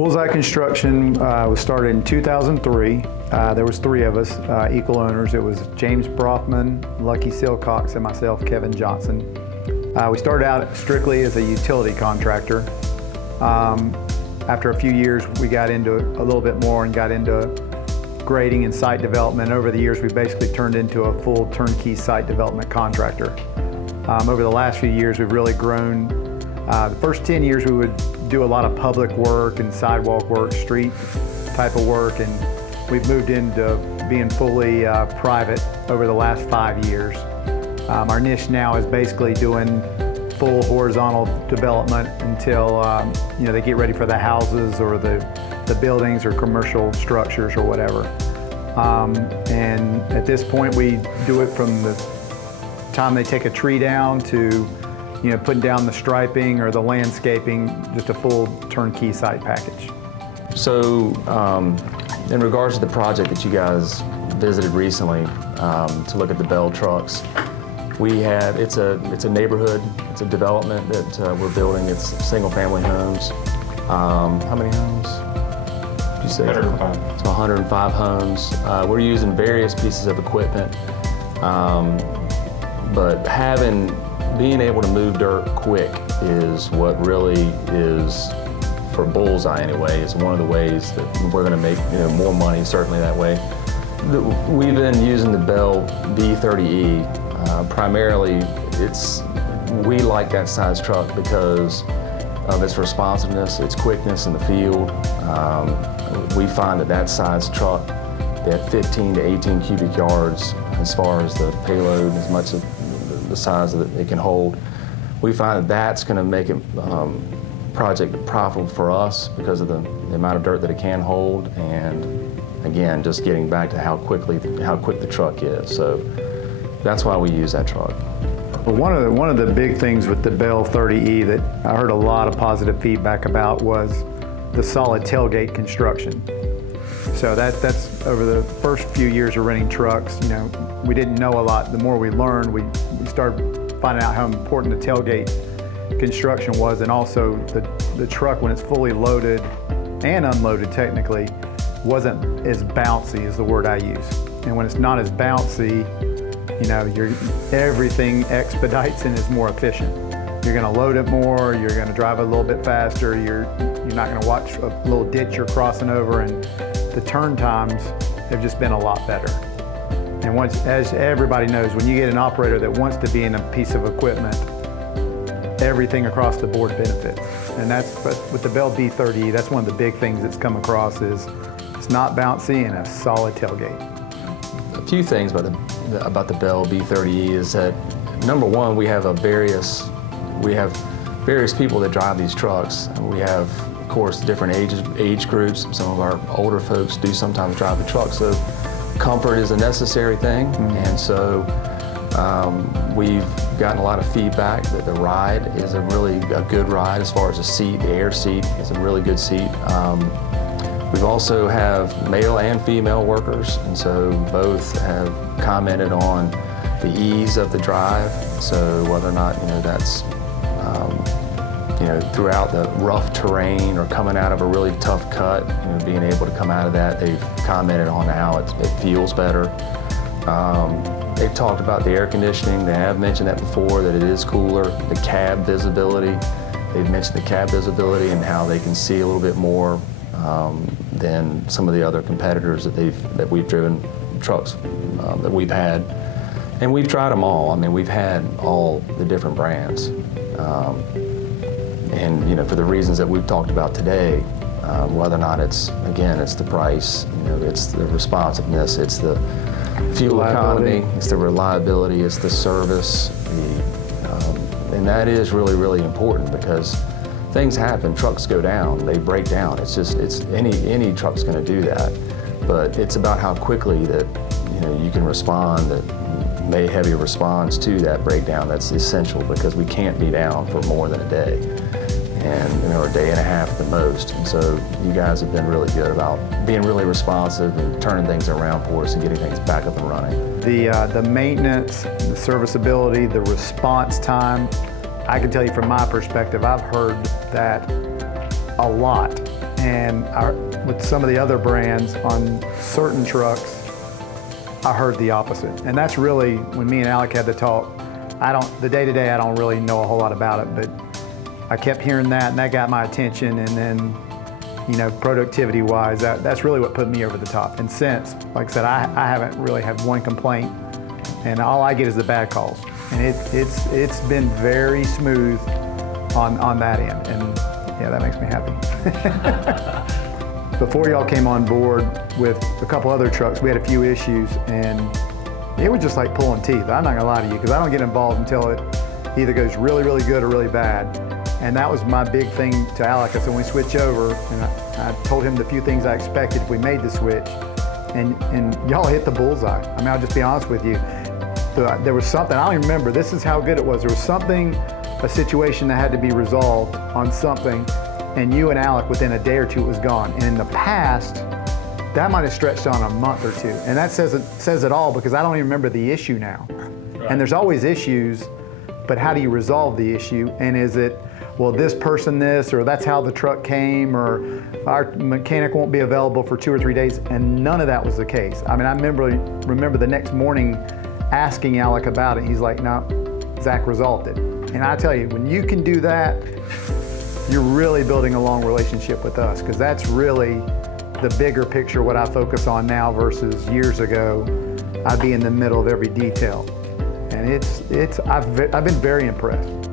Bullseye Construction was started in 2003. There was three of us, equal owners. It was James Brofman, Lucky Silcox, and myself, Kevin Johnson. We started out strictly as a utility contractor. After a few years, we got into a little bit more and got into grading and site development. Over the years, we basically turned into a full turnkey site development contractor. Over the last few years, we've really grown. The first 10 years, we would do a lot of public work and sidewalk work, street type of work, and we've moved into being fully private over the last 5 years. Our niche now is basically doing full horizontal development until they get ready for the houses or the buildings or commercial structures or whatever. And at this point, we do it from the time they take a tree down to putting down the striping or the landscaping, just a full turnkey site package. So, in regards to the project that you guys visited recently to look at the Bell trucks, it's a neighborhood, it's a development that we're building. It's single-family homes. How many homes? Did you say? 105. It's 105 homes. We're using various pieces of equipment, but being able to move dirt quick is what really is, for Bullseye anyway, is one of the ways that we're going to make more money, certainly that way. We've been using the Bell B30E. Primarily, we like that size truck because of its responsiveness, its quickness in the field. We find that size truck, that 15 to 18 cubic yards as far as the payload, as much of the size that it can hold, we find that's going to make it project profitable for us because of the amount of dirt that it can hold, and again, just getting back to how quick the truck is. So that's why we use that truck. Well, one of the big things with the Bell 30E that I heard a lot of positive feedback about was the solid tailgate construction. So that's over the first few years of renting trucks, we didn't know a lot. The more we learned, we started finding out how important the tailgate construction was, and also the truck, when it's fully loaded and unloaded technically, wasn't as bouncy, is the word I use. And when it's not as bouncy, everything expedites and is more efficient. You're going to load it more, you're going to drive a little bit faster, you're not going to watch a little ditch you're crossing over, and the turn times have just been a lot better. And as everybody knows, when you get an operator that wants to be in a piece of equipment, everything across the board benefits. And but with the Bell B30E, that's one of the big things that's come across is it's not bouncy and a solid tailgate. A few things about the Bell B30E is that, number one, we have various people that drive these trucks. We have, of course, different age groups. Some of our older folks do sometimes drive the truck, so comfort is a necessary thing. And so we've gotten a lot of feedback that the ride is a good ride as far as the seat. The air seat is a really good seat. We've also have male and female workers, and so both have commented on the ease of the drive. So whether or not that's throughout the rough terrain or coming out of a really tough cut, being able to come out of that, they've commented on how it feels better. They've talked about the air conditioning. They have mentioned that before, that it is cooler. The cab visibility, they've mentioned the cab visibility and how they can see a little bit more than some of the other competitors that we've driven trucks that we've had. And we've tried them all. I mean, we've had all the different brands. And for the reasons that we've talked about today, whether or not it's the price, it's the responsiveness, it's the fuel economy, it's the reliability, it's the service, and that is really, really important because things happen, trucks go down, they break down. It's any truck's going to do that, but it's about how quickly that you can respond, that may heavy response to that breakdown. That's essential because we can't be down for more than a day, and a day and a half at the most. And so you guys have been really good about being really responsive and turning things around for us and getting things back up and running. The maintenance, the serviceability, the response time, I can tell you from my perspective, I've heard that a lot And with some of the other brands on certain trucks, I heard the opposite. And that's really, when me and Alec had the talk, the day-to-day, I don't really know a whole lot about it, but I kept hearing that, and that got my attention. And then, productivity-wise, that's really what put me over the top. And since, like I said, I haven't really had one complaint, and all I get is the bad calls. And it's been very smooth on that end, and yeah, that makes me happy. Before y'all came on board with a couple other trucks, we had a few issues, and it was just like pulling teeth. I'm not gonna lie to you, because I don't get involved until it either goes really, really good or really bad. And that was my big thing to Alec. I said, when we switch over, and I told him the few things I expected if we made the switch, and y'all hit the bullseye. I mean, I'll just be honest with you. There was something, I don't even remember, this is how good it was. There was something, a situation that had to be resolved on something, and you and Alec, within a day or two, it was gone. And in the past, that might have stretched on a month or two. And that says it all, because I don't even remember the issue now. Right. And there's always issues, but how do you resolve the issue? And is it, well, this person this, or that's how the truck came, or our mechanic won't be available for 2 or 3 days? And none of that was the case. I mean, I remember the next morning asking Alec about it. He's like, no, Zach resolved it. And I tell you, when you can do that, you're really building a long relationship with us, because that's really the bigger picture, what I focus on now versus years ago. I'd be in the middle of every detail. And I've been very impressed.